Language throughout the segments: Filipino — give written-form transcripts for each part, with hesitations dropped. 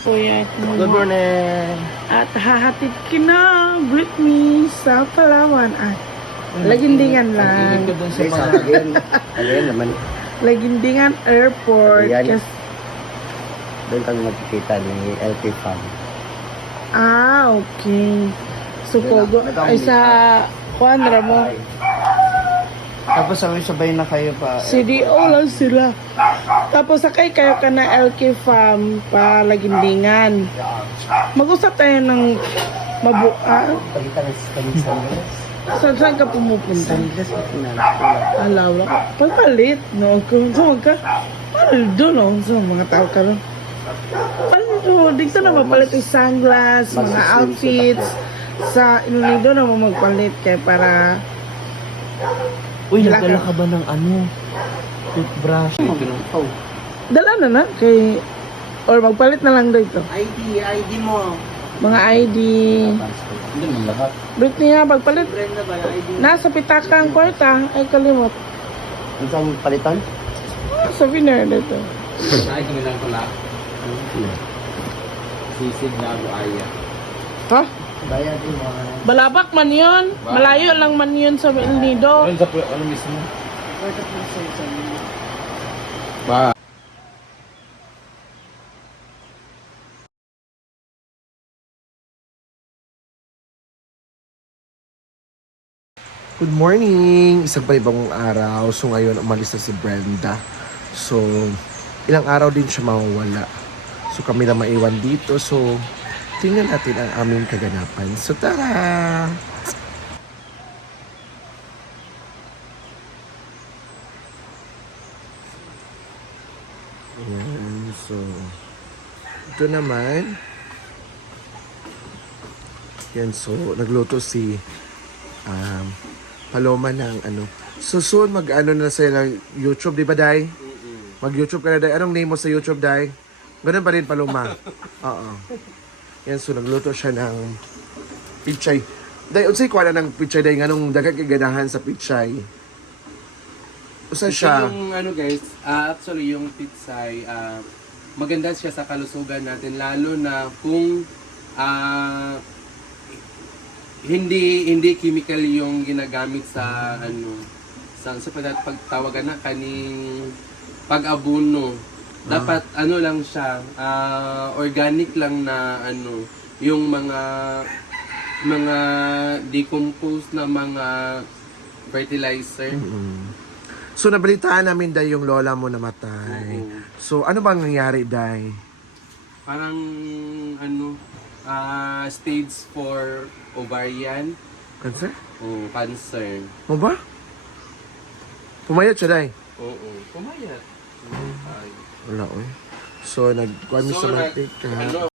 Kuya Good morning. at hahatid kina Britney sa Palawan. Lagindingan lang. Ingit ka dun sa mga... Again naman, Lagindingan Airport. Ayan. Kas, doon kami magkikita ni LP Fam. okay. So, Pogo, ay sa Juan mo. Tapos sabay na kayo pa. CDO lang sila. Tapos sakay kayo ka na LK Farm pa Lagindingan. Mag-usap tayo ng Palitan ng Stanislas. saan ka pumupunta? Stanislas na pinala. Alaw lang. Pagpalit, no? Kung saan ka, paldo, no? Sa mga tao ka, no? Paldo, dito na mapalit yung sunglass, mga outfits. Sa Inunido na mo magpalit kaya para... Uy, nagdala ka ba ng ano? Toothbrush? Oh, Dala na kay... Or magpalit na lang dito. ID mo. Mga ID. Hindi mo lahat. Britney nga, pagpalit. Brenda ba yung ID? Nasa pitaka ang kwarta. Ay, kalimot. Ano saan palitan? Sa winner dito. Ay, kami lang pala. Sisid na buaya. Ha? Bayad yung mga... Balabak man yun. Malayo lang man yun sa El Nido. Ano mismo? Ba? Good morning! Isang panibagong araw. So ngayon umalis na si Brenda. So ilang araw din siya mawawala. So kami na maiwan dito. So tingnan natin ang aming kaganapan. So tara! Ayan, so ito naman. Yan, so nagluto si Paloma ng ano. So soon mag-ano na sila YouTube, di ba, Day? Mag-YouTube ka na, Day. Anong name mo sa YouTube, Day? Ganun pa rin, Paloma. Oo. Yan, so nagluto siya ng pichay. Day, unsay kuha na ng pichay, Day? Nganong dagat kaganahan sa pichay? Usa siya? Yung ano guys, actually yung pitsay, maganda siya sa kalusugan natin. Lalo na kung hindi chemical yung ginagamit sa ano sa pagtawagan na kaning pag-abuno. Dapat ano lang siya, organic lang na ano, yung mga decomposed na mga fertilizer. So nabalitaan namin, Day, yung lola mo namatay. Oo. So ano bang nangyari, Day? Parang ano, stage 4 ovarian Cancer? o cancer. Mo ba? Pumayat siya, Day? Oo, pumayat. Ay. Wala, oy. So, nagkuhan mo sa matik. ano,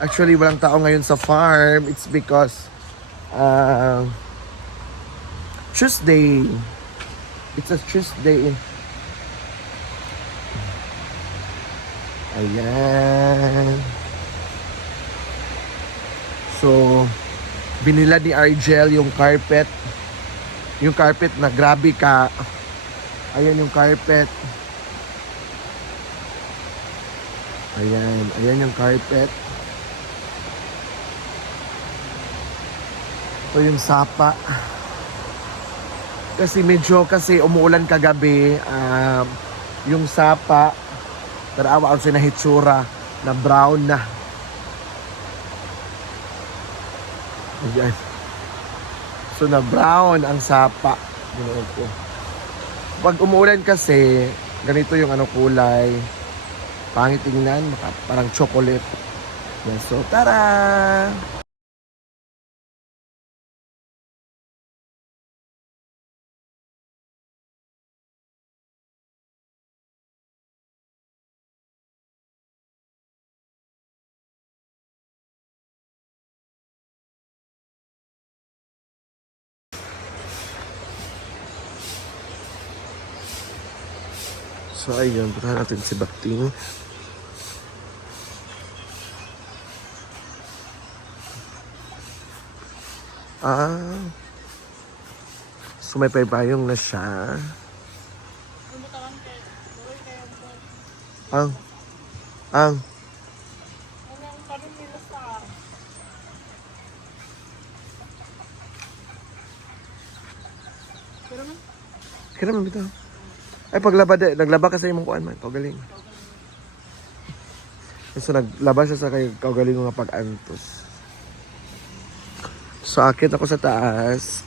Actually, walang tao ngayon sa farm. It's because Tuesday. It's a Tuesday. Ayan. So, binila ni Argel yung carpet. Yung carpet na grabe ka. Ayan yung carpet. Ayan yung carpet. Ito yung sapa. Kasi umuulan kagabi. Yung sapa, tarawa ako na hitsura na brown na. Ayan. So na brown ang sapa. Ganoon ko. Pag umuulan kasi, ganito yung ano kulay. Pangit tingnan, parang chocolate. Yan, so tara! So ayun, puntahan natin si Bakting. So may paypayong na siya. Ang kaya naman bitaw. Ay paglaba naglaba ka sa imong kuan man, kaugaling. So naglaba siya sa kay kaugaling nga pag-antos. So akit ako sa taas.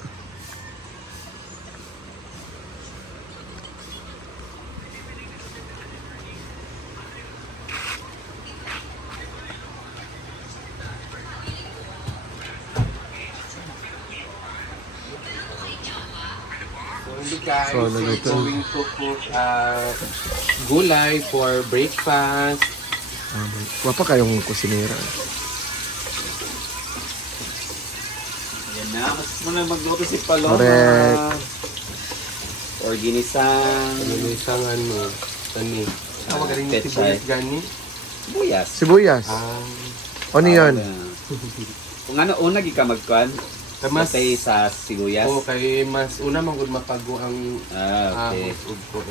Guys, So, we're naluto. going to cook gulay for breakfast. Wapa kayong kusinera. Yan na, mas mo na magluto si Paloma. Correct. Or ginisang Ano isang ano, tani. Ang magaling ni Pechay. sibuyas gani. buyas. Sibuyas. Onion. Kung ano, una ka magkuhan, Mas, matay sa sibuyas. kay mas una man gud mapago ang Okay. ug ko.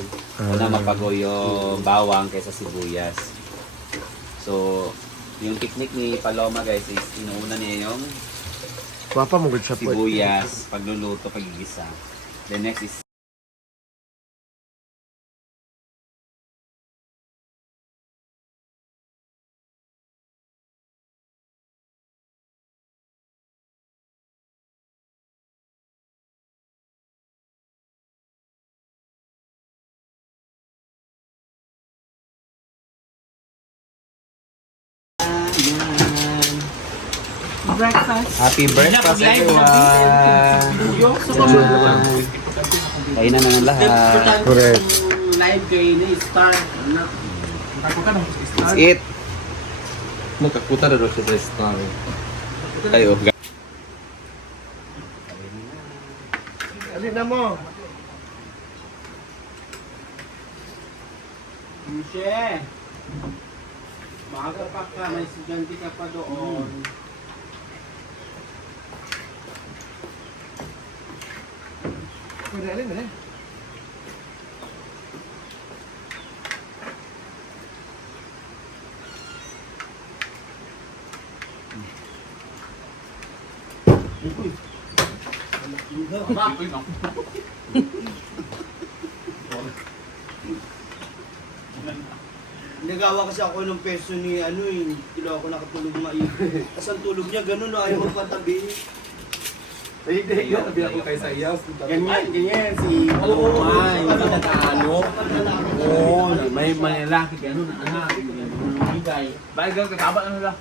Una mapago yung bawang kaysa sibuyas. So, yung technique ni Paloma guys is inuuna niya yung Wapa mo gud siya po. sibuyas, pagluluto, pagigisa. The next is Breakfast. happy breakfast everyone! Kainan na ng lahat. Correct. Live kayo na star. Let's eat! Nagkakuta na daw siya sa star. Tayo. Alin na mo. Michelle. Maaga pa ka, may estudyante ka pa doon. Pwede alin na. Nagawa kasi ako ng peso ni ano eh. Hindi ako nakatulog maigi. Tapos ang tulog niya ganun, ayaw magpatabi. Hindi ako kay sa iyas. Ganyan si Paloma, yung nag-ano. Oo, may lalaki ganun na anak. Bigay. Bakit ka kataba ano lang?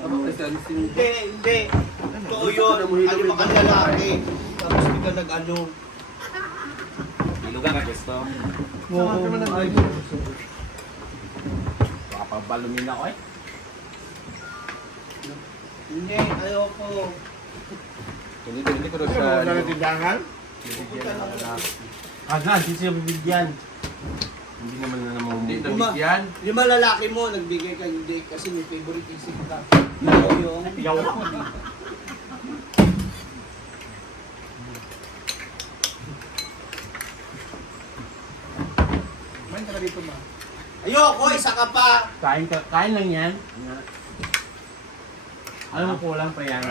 Hindi. Totoo yun. Alima kang lalaki. Tapos hindi ka nag-ano. Ilugan ka gusto? Kapagbalumin ako eh. Hindi, ayoko. Hindi ko daw siya. tindahan? Hindi siya bibigyan. Hindi naman na naman hindi nabigyan. Lima lalaki mo, nagbigay ka hindi kasi may favorite isip ka. Yung Main ka na dito ma. ayoko, isa ka pa. Kain lang yan. Alam mo kulang pa yan.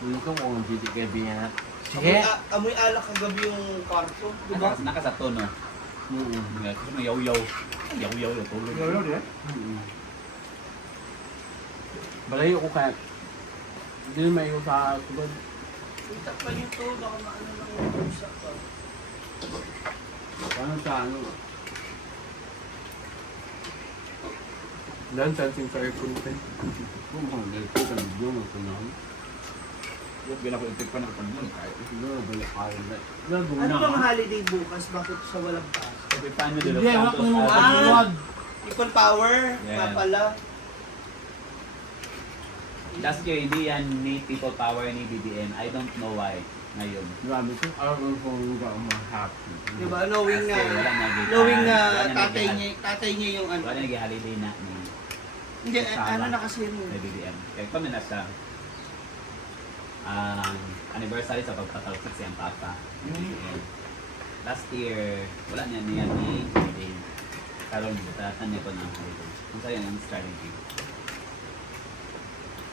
Hindi ko kung hindi ka biyan. Sige. Amoy alak kagabi yung kwarto, di ba? Naka sa tono. Kasi may yaw-yaw. Yaw-yaw yung tulog. Balayo ko kaya. Hindi na may sa kubad. Itak pa nito, baka maano lang yung usap ka. Paano sa ano? Dan sensing sa aircon pa. Kung dahil ko sa video mo ito na. Yung ginako-intik pa ng panahon. Kahit Siguro balik kayo na. Ano bang holiday bukas? Bakit sa walang pass? sabi paano nila Hindi, wala ko naman Ah! kapag People power, Yan. nga pala. Last year, hindi yan ni People Power ni BBM. I don't know why. Ngayon. Grabe ko. Araw ko hindi ako ma-happy. Diba, knowing na, Kasi wala nag- knowing na wala tatay niya yung ano. Wala na nag-holiday na ni Hindi, ano na kasi yun. ni BBM. Kaya pa na siya anniversary sa pagpatalsik siyang papa. ni BBM. Last year, wala niya ni holiday. Karon butatan niya po ng holiday. Kung sa'yo yung strategy.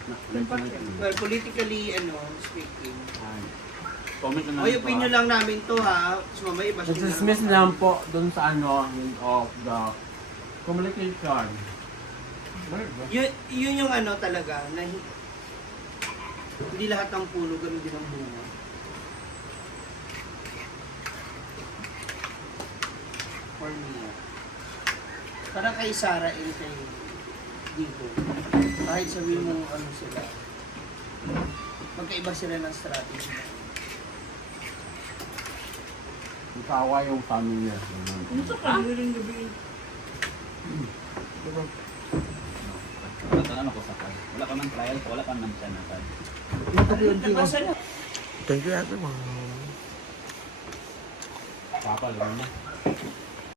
Well, politically, speaking. Comment na O, yung opinion lang namin to ha. So, may iba siya. Dismiss lang po dun sa ano of the communication. Yun yung ano talaga, na hindi lahat ng puno, ganun din ang bunga. For me. Parang kay Sarah and kay Dico. Kahit sabihin mo ano sila, magkaiba sila ng strategy. Kawa yung family niya. Wala na ako sa kanya. Wala pa man trial, wala pa man siya natad. Thank you everyone. Papa, lang na.